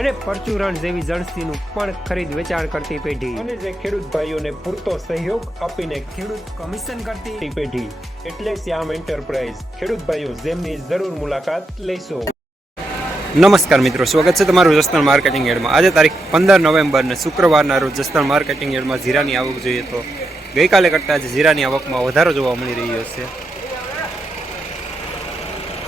અને પરચુરણ જેવી જણસીનું પણ ખરીદ વેચાણ કરતી પેઢી. અને જે ખેડૂત ભાઈઓને પૂરતો સહયોગ આપીને ખેડૂત કમિશન કરતી પેઢી. એટલે શ્યામ એન્ટરપ્રાઇઝ ખેડૂત ભાઈઓ જેમની જરૂર મુલાકાત લેશો. નમસ્કાર મિત્રો સ્વાગત છે તમારું જસદણ માર્કેટિંગ એડમાં. આજે તારીખ પંદર નવેમ્બરને શુક્રવારના રોજ જસદણ માર્કેટિંગ એડમાં જીરાની આવક જોઈએ તો ગઈકાલે કરતાં આજે જીરાની આવકમાં વધારો જોવા મળી રહ્યો છે.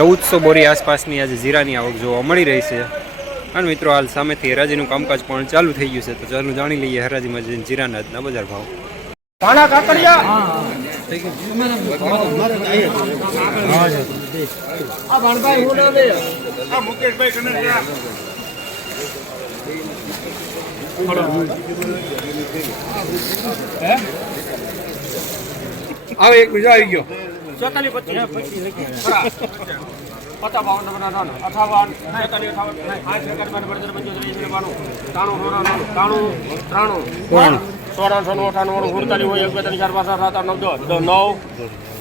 ચૌદસો બોરી આસપાસની આજે જીરાની આવક જોવા મળી રહી છે. અને મિત્રો હાલ સામેથી હરાજીનું કામકાજ પણ ચાલુ થઈ ગયું છે. તો ચાલુ જાણી લઈએ હરાજીમાં જઈને જીરાના બજાર ભાવ. આવે એક બીજો આવી ગયો. ચોતાલીસ પચીસ. પચાસ બાવન નંબર અઠાવન છેતાલીસ અઠાવન આઠ એકાદ બાર પંદર પંચોતેર નવ્વાણું ત્રાણું સોળાણું ત્રાણું ત્રાણું સોળસો નું અઠાણું સુડતાલીસ હોય એક બે ત્રણ ચાર પાંચ સાત આઠ નવ દસ નવ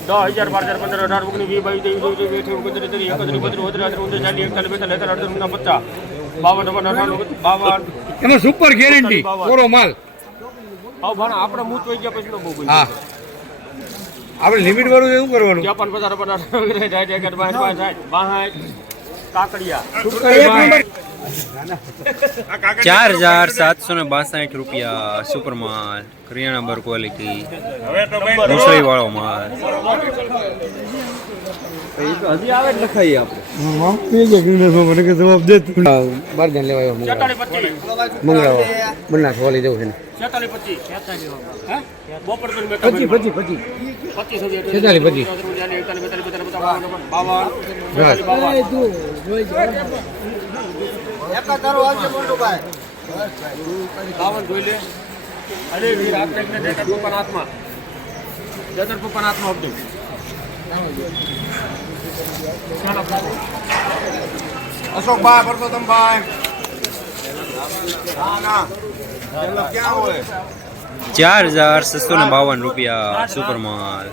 દસ હજાર બાર હજાર પંદર અઢાર ઓગણીસ વીસ બાવીસ ત્રીસ ચોવીસ અઠ્યાવીસ ઓગણત્રીસ ત્રીસ એકત્રીસ બત્રીસ ઓત્રીસ આત્રીસ ઓગણત્રીસ ચાલીસ એકતાલીસ બેતાલીસ તેતાલીસ અડતાલીસ ઓગણત્રીસ પચાસ બાવન નંબર અઠાણું બાવન એમાં સુપર ગેરંટી પૂરો માલ હા ભણા આપણે મૂત વહી ગયા પછી બહુ હા આપણે લિમિટ વાળું શું કરવાનું? ચોપન પચાસ પચાસ બાર બાસઠ કાકડિયા. ચાર હજાર સાતસો ને બાસઠ રૂપિયા સુપર માલ કરિયાણા બર ક્વોલિટી રસોઈ વાળો માલ. મને કે જવાબ દે બારદાન લેવાયો છેતાલીસ પચીસ મંગળાવો બન્ના વાલી દેવું છે ને છેતાલીસ પચીસ પચીસ પચીસ પચીસ છેતાલીસ, પચીસ. બાવન જોઈ લે અરે વીર હાથમાં પપ્પાના હાથમાં આપજો અશોકભાઈ પરસોત્તમભાઈ ના ના. પેલો ક્યાં હોય? ચાર હજાર છસો ને બાવન રૂપિયા સુપર માલ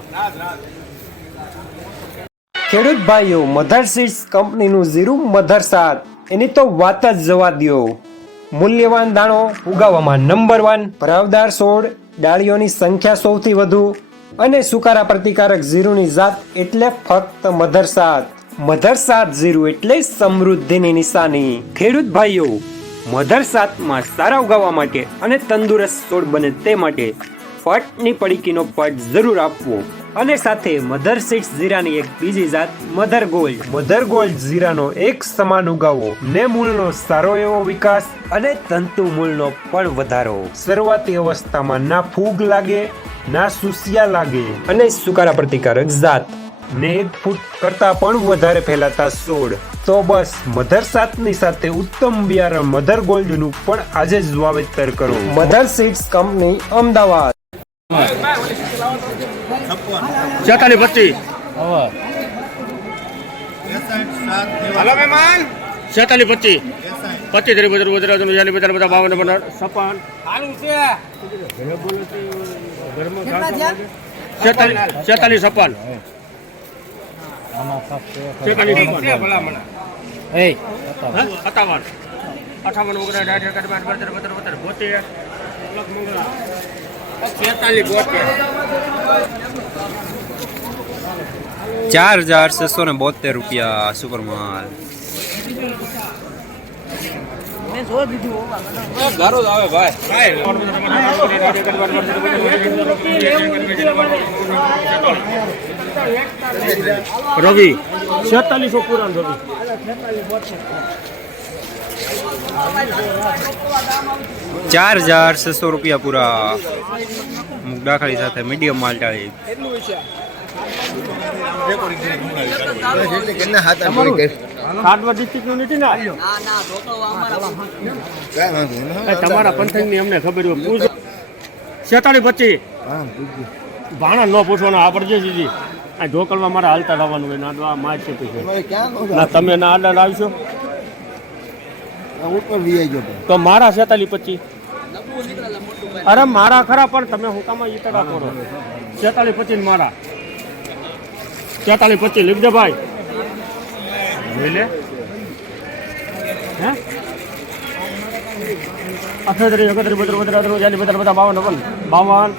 ખેડૂત ભાઈઓ મધર સીડ્સ કંપનીનું ઝીરું મધર સાત. એની તો વાત જ જવા દો મૂલ્યવાન દાણો ઉગાવવામાં નંબર વન ભરાવદાર છોડ ડાળીઓની સંખ્યા સૌથી વધુ અને સુકારા પ્રતિકારક ઝીરુની જાત એટલે ફક્ત મધર સાત મધર સાત જીરું એટલે સમૃદ્ધિની નિશાની. ખેડૂત ભાઈઓ, મધર સાતમાં સારા ઉગાવવા માટે અને તંદુરસ્ત છોડ બને તે માટે ફટની પડીકીનો પટ જરૂર આપવો. અને સાથે મધર સીડ્સ જીરાની એક બીજી જાત, મધર ગોલ્ડ. મધર ગોલ્ડ જીરાનો એક સમાન ઉગાવો. ને મૂળનો સારો એવો વિકાસ અને તંતુ મૂળનો પણ વધારો. શરૂઆતી અવસ્થામાં ના ફૂગ લાગે ના સુસિયા લાગે. અને સુકારા પ્રતિકારક જાત ને એક ફૂટ કરતા પણ વધારે ફેલાતા છોડ તો બસ મધર સાતની સાથે ઉત્તમ બિયારણ મધર ગોલ્ડનું પણ આજે જ વાવેતર કરો. Mother Seeds company Ahmedabad. છેતાલીસ પટ્ટી હલો મહેમાન. છેતાલીસ પચીસ ત્રીસ બધું બત્રીસ ચાલીસ બેતાલીસ બધા બાવન પંદર છપ્પન. છેતાલીસ હે? સત્તાવન. અઠાવન ઓગણ સાઠ એકાદ બાર બોતેર. છેતાલીસ બોતેર. ચાર હજાર છસો ને બોતેર રૂપિયા સુપર માલ. રવિ. છેતાલીસો પુરાણ રવિ. ચાર હજાર છસો રૂપિયા પૂરા. અમુક દાખલી સાથે મીડિયમ માલ ટાળી કેટલા હાથ આવી સાતવા ડિસ્ટ્રિક્ટનું નથી ને? તમારા પંથકની અમને ખબર હોય. પૂછો. છેતાલીસ પચી ભાણા ન પૂછવાના આ સીધી. આ ઢોકળમાં મારે હાલતા લાવવાનું હોય ના આ માર છે પછી. ના તમે ના આડા આવશો? ઉપર વીઆઈ ગયો તો મારા છેતાલી પચી અરે મારા ખરા પણ તમે હું કામ ઈતડા કરો? છેતાલી પચી મારા. છેતાલી પચી લીધે ભાઈ. જોઈ લે. હે? અઠત્રીસ એકત્રીસ, બત્રીસ બત્રીસ અઠત્રીસ ચાલીસ બધા બધા બાવન બાવન બાવન.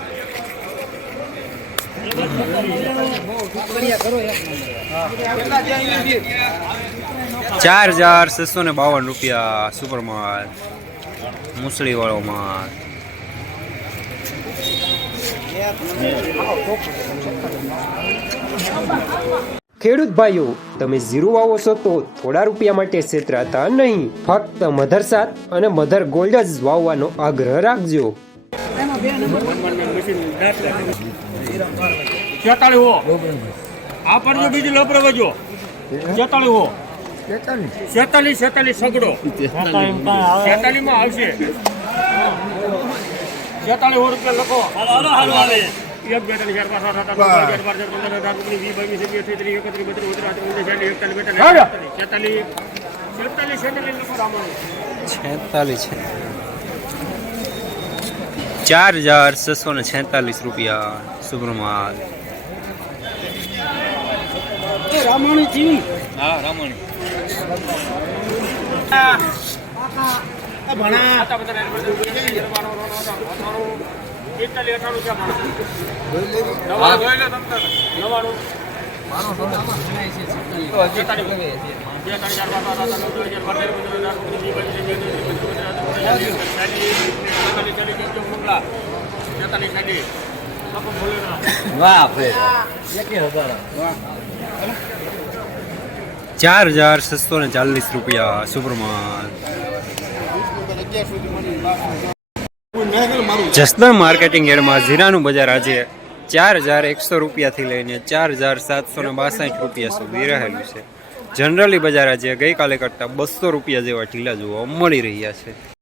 ચાર હજાર છસો ને બાવન રૂપિયા સુપર માલ. મુસળી વાળો માલ. ખેડૂત ભાઈઓ તમે ઝીરો વાવો છો તો થોડા રૂપિયા માટે છેતરાતા નહીં. ફક્ત મધર સાત અને મધર ગોલ્ડ જ વાવવાનો આગ્રહ રાખજો. છેતાલીસ છેતાલીસ સગડો. છેતાલીસમાં આવશે. છેતાલીસ રૂપિયા લખો. એક બે ત્રણ ચાર પાંચ સાત આઠ નવ અગિયાર બાર તેર પંદર અઢાર ઓગણીસ વીસ બાવીસ એકવીસ ત્રીસ એકત્રીસ બત્રીસ આઠત્રીસ ઓગણત્રીસ ચાલીસ એકતાલીસ બેતાલીસ છેતાલીસ છેતાલીસ છેતાલીસ લખો રામણ છેતાલીસ છે. ચાર હજાર છસો ને છેતાલીસ રૂપિયા સુપર માલ આતા બધા અઠાણું છે નવાણું. નવાણું ચાર હજાર છસો ને. ચાલીસ રૂપિયા સુપર માલ જસદણ માર્કેટિંગ એરમાં જીરાનું બજાર આજે ચાર હજાર એકસો રૂપિયાથી લઈને ચાર હજાર સાતસો ને બાસઠ રૂપિયા સુધી રહેલું છે. જનરલી બજાર આજે ગઈકાલે કરતાં બસો રૂપિયા જેવા ઢીલા જોવા મળી રહ્યા છે.